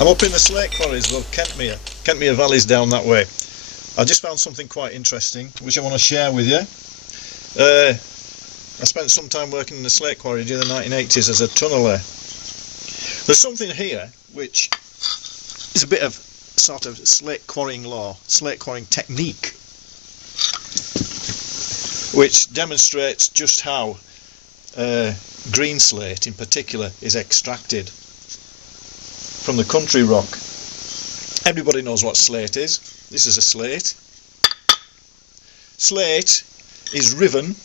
I'm up in the slate quarries of Kentmere Valley's down that way. I just found something quite interesting which I want to share with you. I spent some time working in the slate quarry during the 1980s as a tunneler. There's something here which is a bit of sort of slate quarrying law, slate quarrying technique, which demonstrates just how green slate in particular is extracted from the country rock. Everybody knows what slate is. This is a slate. Slate is riven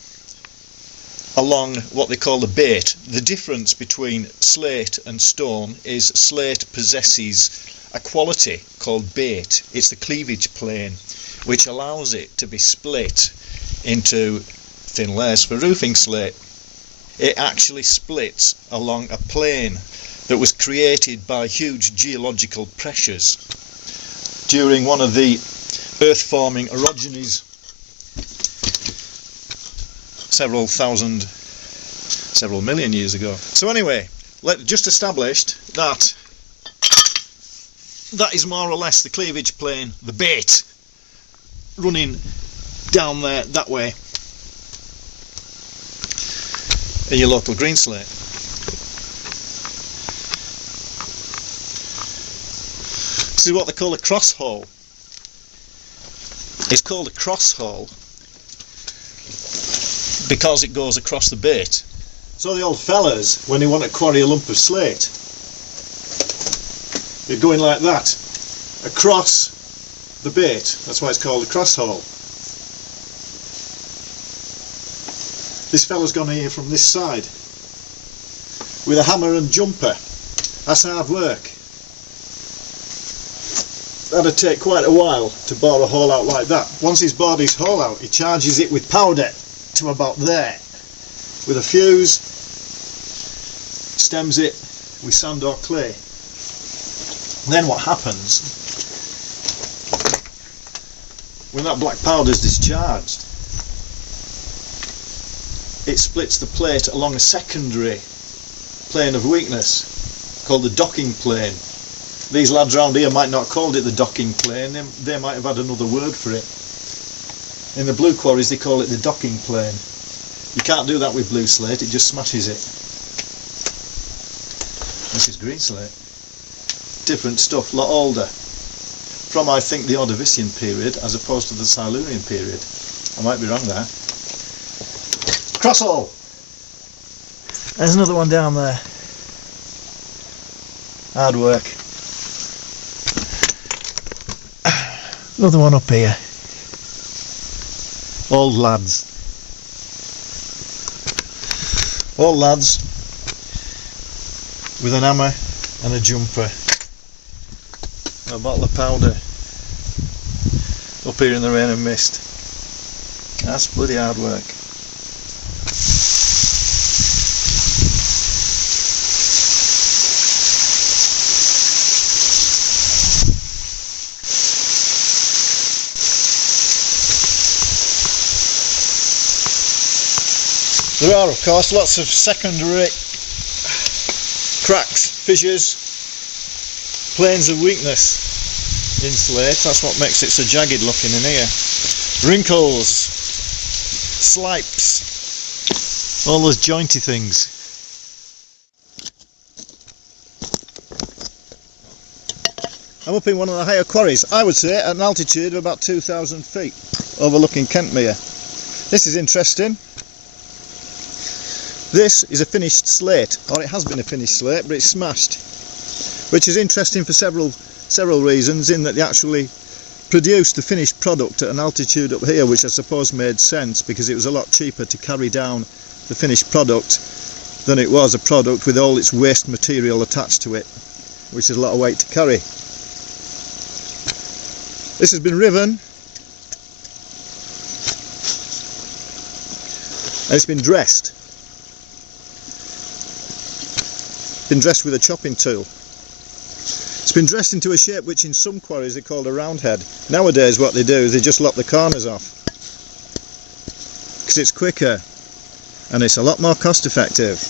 along what they call the bait. The difference between slate and stone is slate possesses a quality called bait. It's the cleavage plane which allows it to be split into thin layers. For roofing slate, it actually splits along a plane that was created by huge geological pressures during one of the earth-forming orogenies several million years ago. So anyway, just established that that is more or less the cleavage plane, the bait, running down there that way in your local green slate. This is what they call a cross hole. It's called a cross hole because it goes across the bait. So the old fellas, when they want to quarry a lump of slate, they're going like that, across the bait. That's why it's called a cross hole. This fella's gone here from this side with a hammer and jumper. That's hard work. That'd take quite a while to bore a hole out like that. Once he's bored his hole out, he charges it with powder to about there, with a fuse, stems it with sand or clay. Then what happens, when that black powder is discharged, it splits the plate along a secondary plane of weakness called the docking plane. These lads round here might not have called it the docking plane, they might have had another word for it. In the blue quarries they call it the docking plane. You can't do that with blue slate, it just smashes it. This is green slate. Different stuff, a lot older. From I think the Ordovician period as opposed to the Silurian period. I might be wrong there. Cross hole! There's another one down there. Hard work. Another one up here. Old lads. Old lads with an hammer and a jumper. A bottle of powder. Up here in the rain and mist. That's bloody hard work. There are, of course, lots of secondary cracks, fissures, planes of weakness in slate. That's what makes it so jagged looking in here. Wrinkles, slipes, all those jointy things. I'm up in one of the higher quarries, I would say at an altitude of about 2,000 feet, overlooking Kentmere. This is interesting. This is a finished slate, or it has been a finished slate, but it's smashed, which is interesting for several reasons, in that they actually produced the finished product at an altitude up here, which I suppose made sense because it was a lot cheaper to carry down the finished product than it was a product with all its waste material attached to it, which is a lot of weight to carry. This has been riven and it's been dressed. Been dressed with a chopping tool. It's been dressed into a shape which in some quarries are called a round head. Nowadays what they do is they just lop the corners off because it's quicker and it's a lot more cost effective.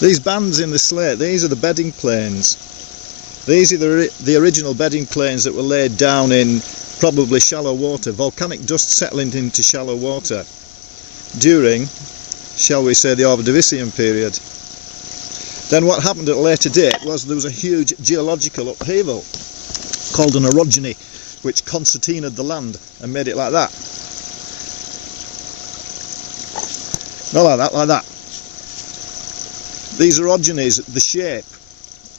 These bands in the slate, these are the bedding planes. These are the original bedding planes that were laid down in probably shallow water, volcanic dust settling into shallow water during, shall we say, the Ordovician period. Then what happened at a later date was there was a huge geological upheaval called an orogeny, which concertinaed the land and made it like that. Not like that, like that. These orogenies, the shape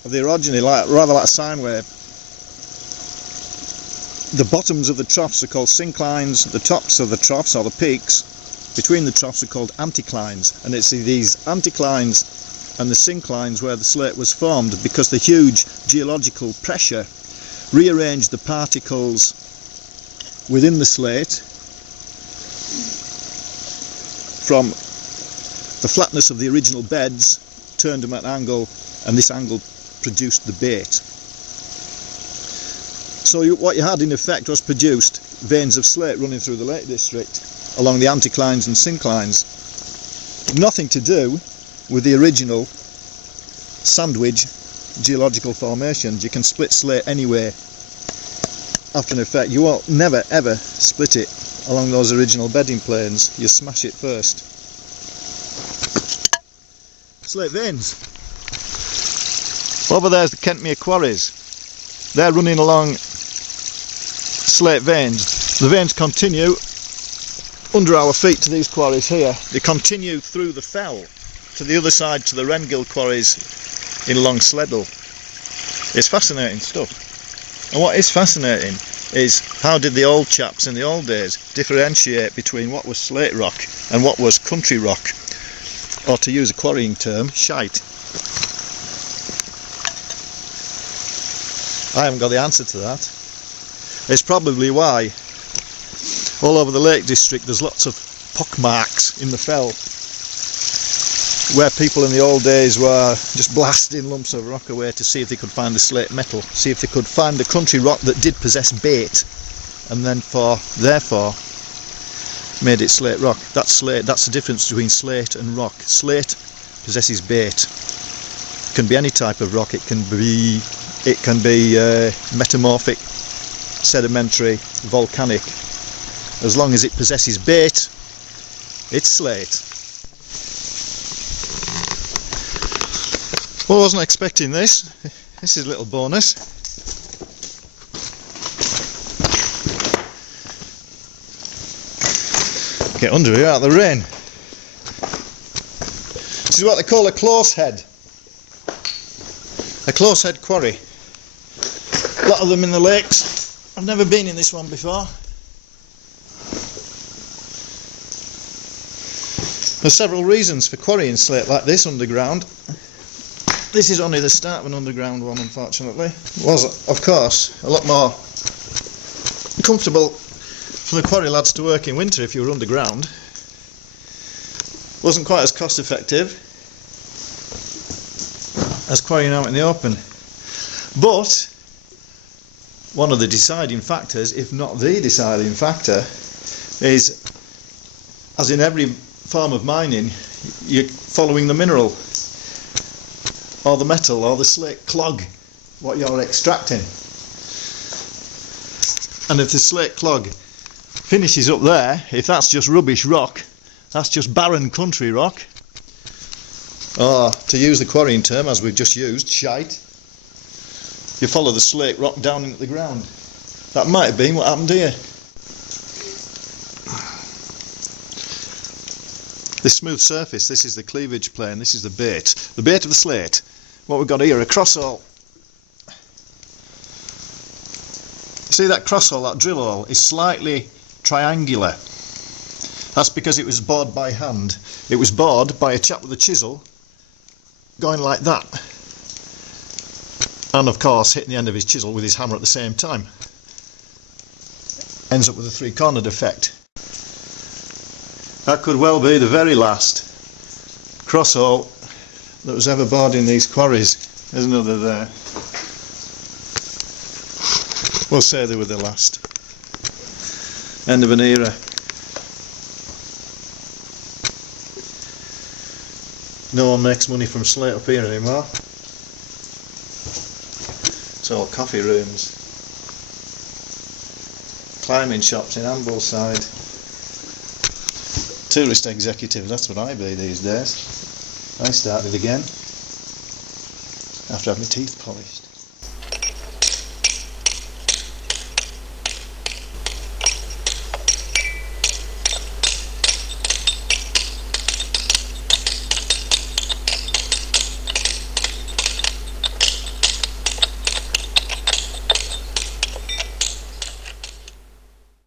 of the orogeny, rather like a sine wave. The bottoms of the troughs are called synclines, the tops of the troughs, or the peaks, between the troughs are called anticlines, and it's these anticlines and the synclines where the slate was formed because the huge geological pressure rearranged the particles within the slate from the flatness of the original beds, turned them at an angle, and this angle produced the bait. So what you had in effect was produced veins of slate running through the Lake District along the anticlines and synclines. Nothing to do with the original sandwich geological formations. You can split slate anywhere after an effect. You won't never ever split it along those original bedding planes. You smash it first. Slate veins. Over there's the Kentmere Quarries. They're running along slate veins. The veins continue under our feet to these quarries here. They continue through the fell to the other side to the Gill quarries in Long Sleddle. It's fascinating stuff. And what is fascinating is how did the old chaps in the old days differentiate between what was slate rock and what was country rock, or to use a quarrying term, shite. I haven't got the answer to that. It's probably why all over the Lake District there's lots of pockmarks in the fell where people in the old days were just blasting lumps of rock away to see if they could find the slate metal, see if they could find the country rock that did possess bait, and then therefore made it slate rock. That's slate. That's the difference between slate and rock. Slate possesses bait. It can be any type of rock. It can be metamorphic, sedimentary, volcanic. As long as it possesses bait, it's slate. Well, I wasn't expecting this. This is a little bonus. Get under here out of the rain. This is what they call a close head. A close head quarry. A lot of them in the lakes. I've never been in this one before. There's several reasons for quarrying slate like this underground. This is only the start of an underground one, unfortunately. It was, of course, a lot more comfortable for the quarry lads to work in winter if you were underground. Wasn't quite as cost effective as quarrying out in the open. But one of the deciding factors, if not the deciding factor, is, as in every form of mining, you're following the mineral or the metal or the slate clog, what you're extracting. And if the slate clog finishes up there, if that's just rubbish rock, that's just barren country rock, or to use the quarrying term as we've just used, shite, you follow the slate rock down into the ground. That might have been what happened here. This smooth surface, this is the cleavage plane, this is the bait. The bait of the slate. What we've got here, a crosshole. See that crosshole, that drill hole, is slightly triangular. That's because it was bored by hand. It was bored by a chap with a chisel going like that. And of course hitting the end of his chisel with his hammer at the same time. Ends up with a three-cornered effect. That could well be the very last crosshole that was ever bored in these quarries. There's another there. We'll say they were the last. End of an era. No one makes money from slate up here anymore. It's all coffee rooms. Climbing shops in Ambleside. Tourist executive, that's what I be these days. I started again after having my teeth polished.